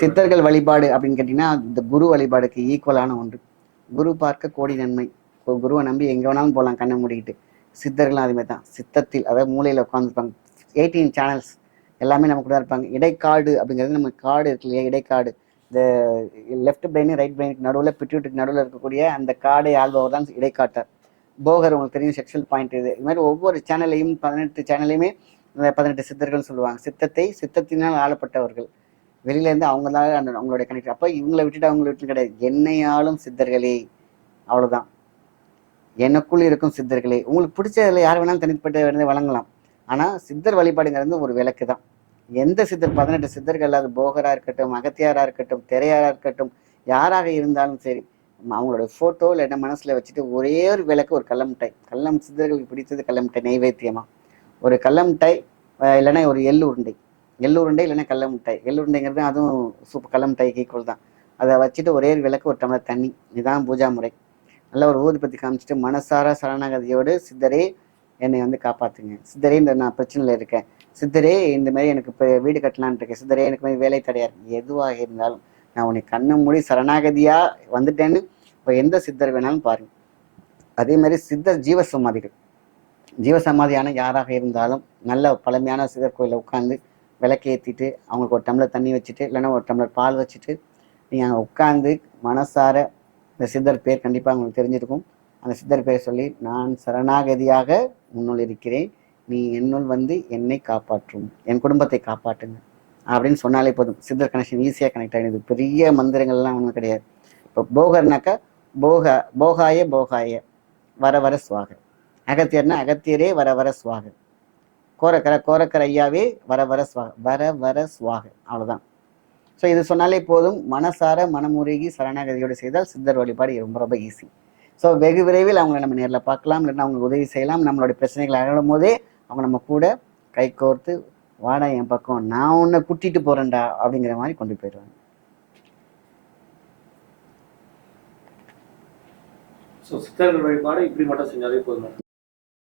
சித்தர்கள் வழிபாடு அப்படின்னு கேட்டிங்கன்னா இந்த குரு வழிபாடுக்கு ஈக்குவலான ஒன்று. குரு பார்க்க கோடி நன்மை. இப்போ குருவை நம்பி எங்கே வேணாலும் போகலாம் கண்ணை மூடிக்கிட்டு. சித்தர்களும் அதுமாதிரி தான் சித்தத்தில் அதாவது மூலையில் உட்காந்துருப்பாங்க எயிட்டீன் சேனல்ஸ் எல்லாமே நம்ம கூட இருப்பாங்க. இடைக்காடு அப்படிங்கிறது நம்ம காடு இருக்கு இல்லையா? இடைக்காடு. இந்த லெஃப்ட் பிரெயின் ரைட் பிரெயினுக்கு நடுவில் பிட்யூட்டுக்கு நடுவில் இருக்கக்கூடிய அந்த காடை ஆள்பவர் தான் இடைக்காட்டார். போகர் உங்களுக்கு தெரியும் செக்ஷுவல் பாயிண்ட் இது. இது மாதிரி ஒவ்வொரு சேனலையும் பதினெட்டு சேனலையுமே பதினெட்டு சித்தர்கள் சொல்லுவாங்க. சித்தத்தை சித்தத்தினால் ஆளப்பட்டவர்கள். வெளியிலேருந்து அவங்க தான் அந்த அவங்களுடைய கனெக்ட் அப்போ இவங்களை விட்டுட்டு அவங்கள விட்டு கிடையாது. என்னையாலும் சித்தர்களே அவ்வளோதான் எனக்குள் இருக்கும் சித்தர்களே. உங்களுக்கு பிடிச்சதில் யார் வேணாலும் தனிப்பட்ட வழங்கலாம். ஆனால் சித்தர் வழிபாடுங்கிறது ஒரு விளக்கு தான் எந்த சித்தர் பதினெட்டு சித்தர்கள் அது போகராக இருக்கட்டும் அகத்தியாராக இருக்கட்டும் திரையாராக இருக்கட்டும் யாராக இருந்தாலும் சரி அவங்களோட ஃபோட்டோ இல்லைன்னா மனசில் வச்சுட்டு ஒரே ஒரு விளக்கு ஒரு கல்லமிட்டாய் கள்ளம் சித்தர்களுக்கு பிடித்தது கல்லமிட்டாய் நைவேத்தியமாக ஒரு கல்லமிட்டாய் இல்லைன்னா ஒரு எள்ளு உருண்டை. எள்ளுருண்டை இல்லைன்னா கடல மிட்டாய். எள்ளுருண்டைங்கிறது அதுவும் சூப்பர் கடல மிட்டாய்க்கு ஈக்குவல் தான். அதை வச்சுட்டு ஒரே ஒரு விளக்கு ஒரு டம்ளர் தண்ணி. இதுதான் பூஜா முறை. நல்ல ஒரு ஊதுபத்தி காமிச்சிட்டு மனசார சரணாகதியோடு சித்தரே என்னை வந்து காப்பாற்றுங்க சித்தரே இந்த நான் பிரச்சனையில் இருக்கேன். சித்தரே இந்த மாதிரி எனக்கு இப்போ வீடு கட்டலான்ட்டு இருக்கேன். சித்தரே எனக்கு மாதிரி வேலை தடையா இருக்கு எதுவாக இருந்தாலும் நான் உன்னை கண்ணை மூடி சரணாகதியாக வந்துட்டேன்னு இப்போ எந்த சித்தர் வேணாலும் பாருங்க. அதே மாதிரி சித்தர் ஜீவசமாதிகள். ஜீவசமாதியான யாராக இருந்தாலும் நல்ல பழமையான சித்தர் கோயிலில் உட்காந்து விளக்கேற்றிட்டு அவங்களுக்கு ஒரு டம்ளர் தண்ணி வச்சுட்டு இல்லைன்னா ஒரு டம்ளர் பால் வச்சுட்டு நீங்கள் அங்கே உட்காந்து மனசார இந்த சித்தர் பேர் கண்டிப்பாக உங்களுக்கு தெரிஞ்சிருக்கும். அந்த சித்தர் பேரை சொல்லி நான் சரணாகதியாக உன்னுள் இருக்கிறேன். நீ என்னுள் வந்து என்னை காப்பாற்றும். என் குடும்பத்தை காப்பாற்றுங்க. அப்படின்னு சொன்னாலே போதும். சித்தர் கனெக்ஷன் ஈஸியாக கனெக்ட் ஆகிடுது பெரிய மந்திரங்கள்லாம் ஒன்றும் கிடையாது. இப்போ போகர்னாக்கா போக போகாய போகாய வர வர சுவாக. அகத்தியர்னா அகத்தியரே வர வர சுவாக. கோரக்கரை கோரக்கர ஐயாவே வர வர சுவாக வர வர சுவாக. அவ்வளோதான் ஸோ இது சொன்னாலே போதும். மனசார மனமுருகி சரணாகதியோடு செய்தால் சித்தர் வழிபாடு ரொம்ப ரொம்ப ஈஸி ஸோ வெகு விரைவில் அவங்கள நம்ம நேரில் பார்க்கலாம். இல்லைன்னா அவங்களுக்கு உதவி செய்யலாம். நம்மளுடைய பிரச்சனைகளை அகலும் போதே அவங்க நம்ம கூட கை கோர்த்து வாடா என் பக்கம் நான் உன்னை கூட்டிட்டு போகிறேன்டா அப்படிங்கிற மாதிரி கொண்டு போயிடுவாங்க. ஸோ சித்தர்கள் வழிபாடு இப்படி மட்டும் செஞ்சாலே போதும்.